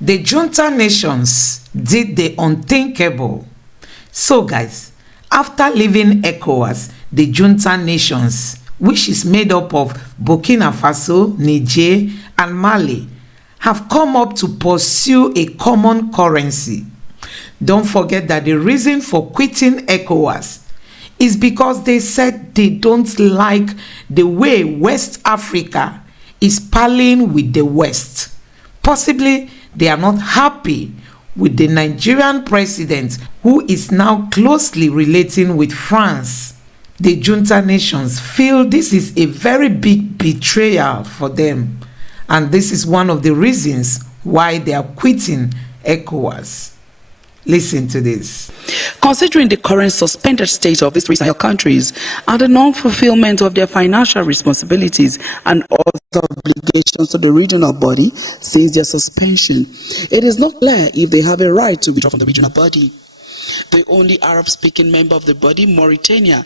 The junta nations did the unthinkable. So guys, after leaving Ecowas, the junta nations, which is made up of Burkina Faso, Niger, and Mali, have come up to pursue a common currency. Don't forget that the reason for quitting Ecowas is because they said they don't like the way West Africa is parlaying with the West. Possibly they are not happy with the Nigerian president, who is now closely relating with France. The junta nations feel this is a very big betrayal for them, and this is one of the reasons why they are quitting ECOWAS. Listen to this. Considering the current suspended state of these three Sahel countries and the non-fulfillment of their financial responsibilities and other obligations to the regional body since their suspension, it is not clear if they have a right to withdraw from the regional body. The only Arab-speaking member of the body, Mauritania,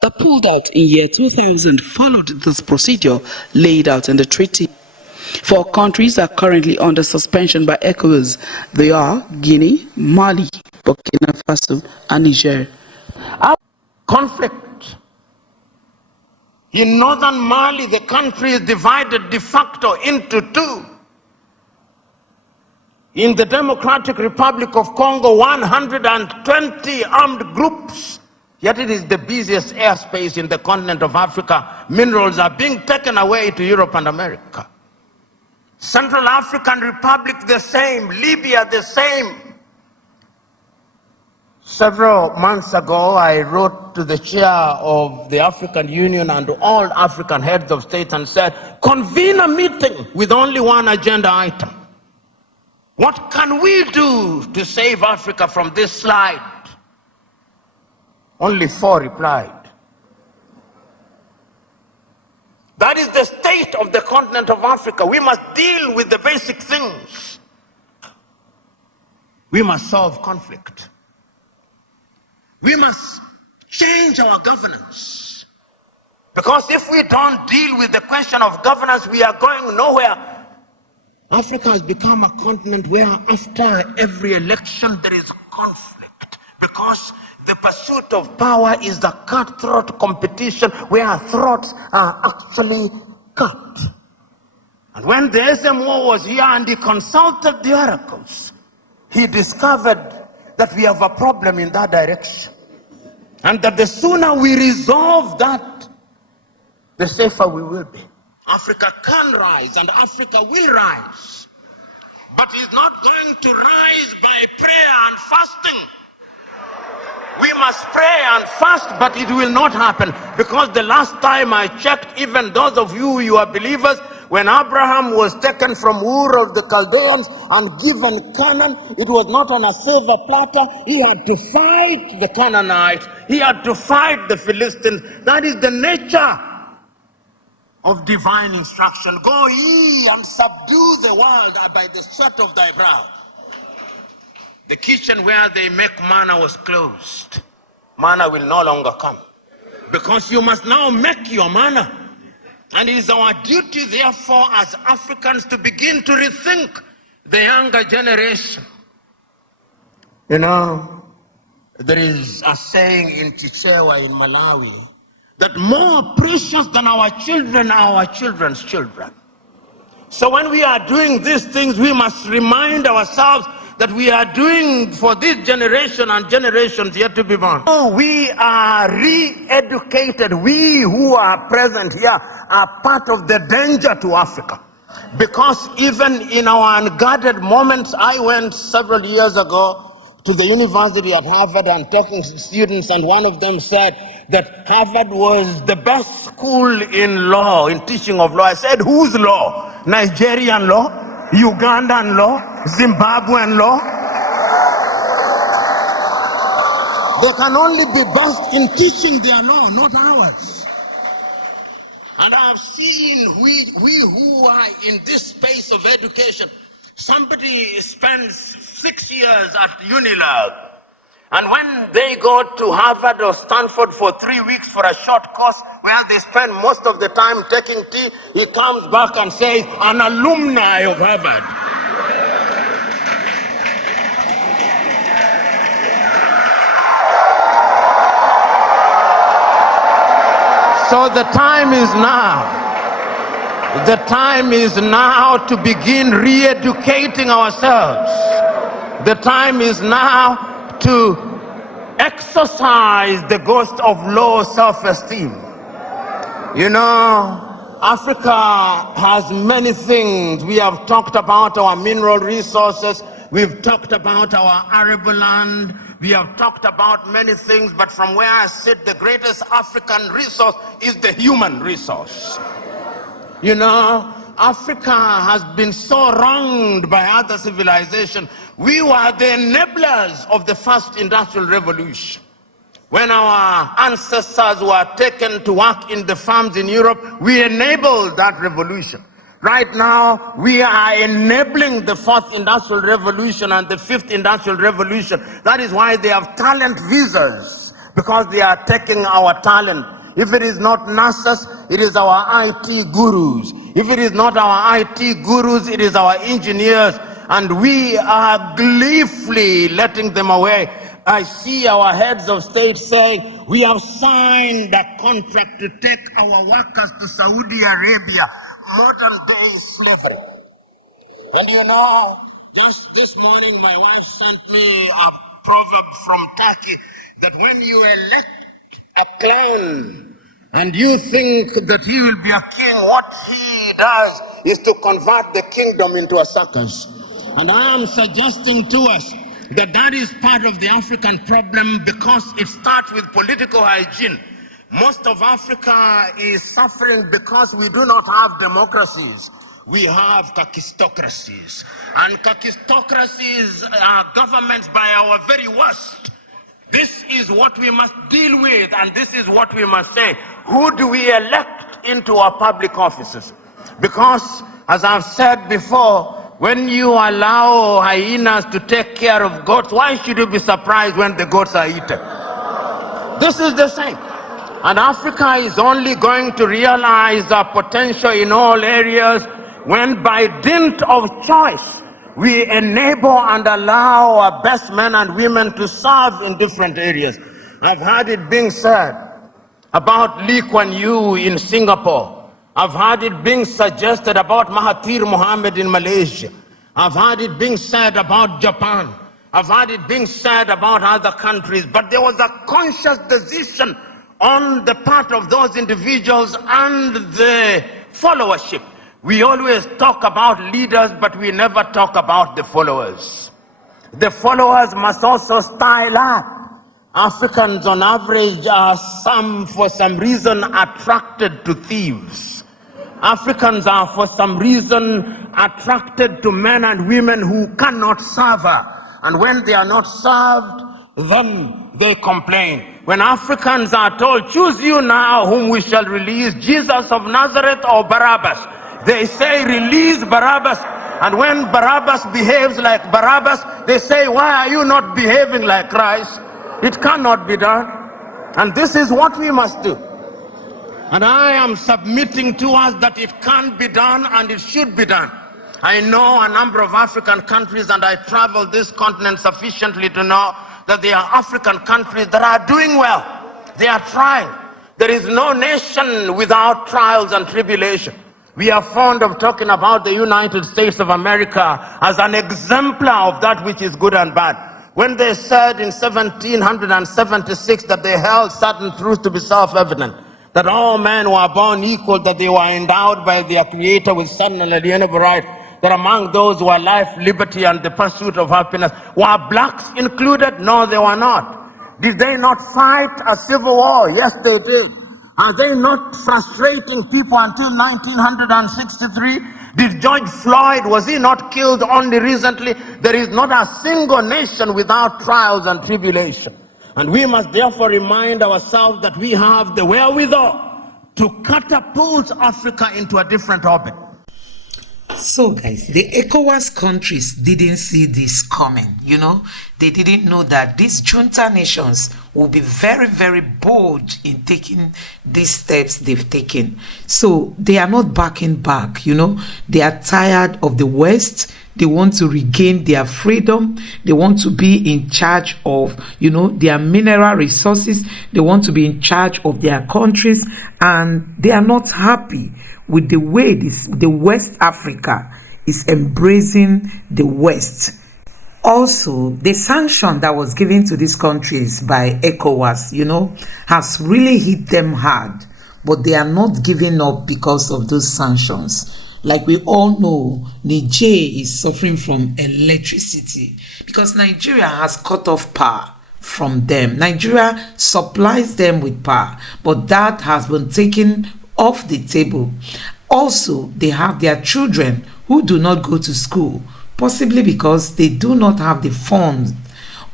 that pulled out in year 2000, followed this procedure laid out in the treaty. Four countries are currently under suspension by ECOWAS. They are Guinea, Mali, Burkina Faso, and Niger. Conflict. In northern Mali, the country is divided de facto into two. In the Democratic Republic of Congo, 120 armed groups. Yet it is the busiest airspace in the continent of Africa. Minerals are being taken away to Europe and America. Central African Republic, the same. Libya, the same. Several months ago, I wrote to the chair of the African Union and all African heads of state and said, convene a meeting with only one agenda item. What can we do to save Africa from this slide? Only 4 replied. That is the state of the continent of Africa. We must deal with the basic things. We must solve conflict. We must change our governance. Because if we don't deal with the question of governance, we are going nowhere. Africa has become a continent where after every election there is conflict. Because the pursuit of power is the cutthroat competition where throats are actually cut. And when the SMO was here and he consulted the oracles, he discovered that we have a problem in that direction. And that the sooner we resolve that, the safer we will be. Africa can rise and Africa will rise. But it's not going to rise by prayer and fasting. We must pray and fast, but it will not happen. Because the last time I checked, even those of you are believers, when Abraham was taken from Ur of the Chaldeans and given Canaan, it was not on a silver platter. He had to fight the Canaanites. He had to fight the Philistines. That is the nature of divine instruction. Go ye and subdue the world by the sweat of thy brow. The kitchen where they make manna was closed. Manna will no longer come. Because you must now make your manna. And it is our duty, therefore, as Africans to begin to rethink the younger generation. You know, there is a saying in Chichewa in Malawi that more precious than our children are our children's children. So when we are doing these things, we must remind ourselves that we are doing for this generation and generations yet to be born. Oh, we are re-educated. We who are present here are part of the danger to Africa. Because even in our unguarded moments, I went several years ago to the university at Harvard and talking to students, and one of them said that Harvard was the best school in law, in teaching of law. I said, whose law? Nigerian law? Ugandan law? Zimbabwean law? They can only be best in teaching their law, not ours. And I have seen we who are in this space of education, somebody spends 6 years at Unilag, and when they go to Harvard or Stanford for 3 weeks for a short course where they spend most of the time taking tea, he comes back and says, an alumni of Harvard. So the time is now. The time is now to begin re-educating ourselves. The time is now to exercise the ghost of low self-esteem. You know, Africa has many things. We have talked about our mineral resources. We've talked about our arable land. We have talked about many things, but from where I sit, the greatest African resource is the human resource. You know, Africa has been so wronged by other civilizations. We were the enablers of the first industrial revolution. When our ancestors were taken to work in the farms in Europe, we enabled that revolution. Right now, we are enabling the fourth industrial revolution and the fifth industrial revolution. That is why they have talent visas, because they are taking our talent. If it is not nurses, it is our IT gurus. If it is not our IT gurus, it is our engineers. And we are gleefully letting them away. I see our heads of state saying, we have signed a contract to take our workers to Saudi Arabia, modern day slavery. And you know, just this morning my wife sent me a proverb from Turkey that when you elect a clown and you think that he will be a king, what he does is to convert the kingdom into a circus. And I am suggesting to us that that is part of the African problem, because it starts with political hygiene. Most of Africa is suffering because we do not have democracies. We have kakistocracies. And kakistocracies are governments by our very worst. This is what we must deal with, and this is what we must say. Who do we elect into our public offices? Because, as I've said before, when you allow hyenas to take care of goats, why should you be surprised when the goats are eaten? This is the same. And Africa is only going to realize our potential in all areas when, by dint of choice, we enable and allow our best men and women to serve in different areas. I've heard it being said about Lee Kuan Yew in Singapore. I've heard it being suggested about Mahathir Mohamad in Malaysia. I've heard it being said about Japan. I've heard it being said about other countries. But there was a conscious decision on the part of those individuals and the followership. We always talk about leaders, but we never talk about the followers. The followers must also style up. Africans on average are for some reason attracted to thieves. Africans are for some reason attracted to men and women who cannot serve her. And when they are not served, then they complain. When Africans are told, choose you now whom we shall release, Jesus of Nazareth or Barabbas, they say, release Barabbas. And when Barabbas behaves like Barabbas, they say, why are you not behaving like Christ? It cannot be done. And this is what we must do. And I am submitting to us that it can be done and it should be done. I know a number of African countries, and I travel this continent sufficiently to know that there are African countries that are doing well. They are trying. There is no nation without trials and tribulation. We are fond of talking about the United States of America as an exemplar of that which is good and bad. When they said in 1776 that they held certain truths to be self-evident, that all men were born equal, that they were endowed by their Creator with certain unalienable rights, that among those were life, liberty, and the pursuit of happiness. Were blacks included? No, they were not. Did they not fight a civil war? Yes, they did. Are they not frustrating people until 1963? Did George Floyd, was he not killed only recently? There is not a single nation without trials and tribulation. And we must therefore remind ourselves that we have the wherewithal to catapult Africa into a different orbit. So guys, the Ecowas countries didn't see this coming, you know. They didn't know that these junta nations will be very, very bold in taking these steps they've taken. So they are not backing back, you know. They are tired of the West They want to regain their freedom. They want to be in charge of, their mineral resources. They want to be in charge of their countries, and they are not happy with the way the West Africa is embracing the West. Also, the sanction that was given to these countries by ECOWAS, has really hit them hard, but they are not giving up because of those sanctions. Like we all know, Niger is suffering from electricity because Nigeria has cut off power from them. Nigeria supplies them with power, but that has been taken off the table. Also, they have their children who do not go to school, possibly because they do not have the funds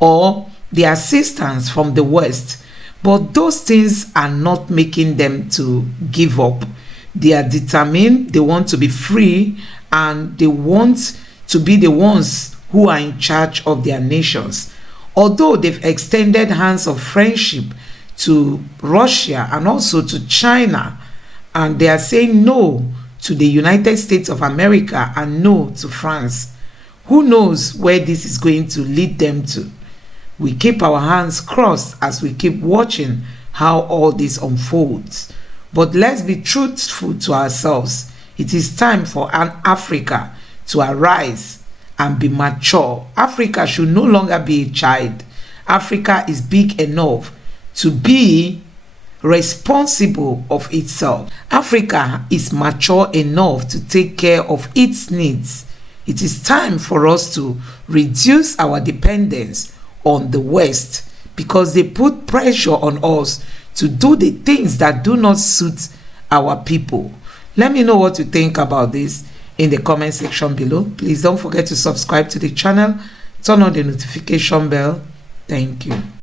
or the assistance from the West. But those things are not making them to give up. They are determined, they want to be free, and they want to be the ones who are in charge of their nations. Although they've extended hands of friendship to Russia and also to China, and they are saying no to the United States of America and no to France. Who knows where this is going to lead them to? We keep our hands crossed as we keep watching how all this unfolds. But let's be truthful to ourselves. It is time for an Africa to arise and be mature. Africa should no longer be a child. Africa is big enough to be responsible of itself. Africa is mature enough to take care of its needs. It is time for us to reduce our dependence on the West because they put pressure on us to do the things that do not suit our people. Let me know what you think about this in the comment section below. Please don't forget to subscribe to the channel, turn on the notification bell. Thank you.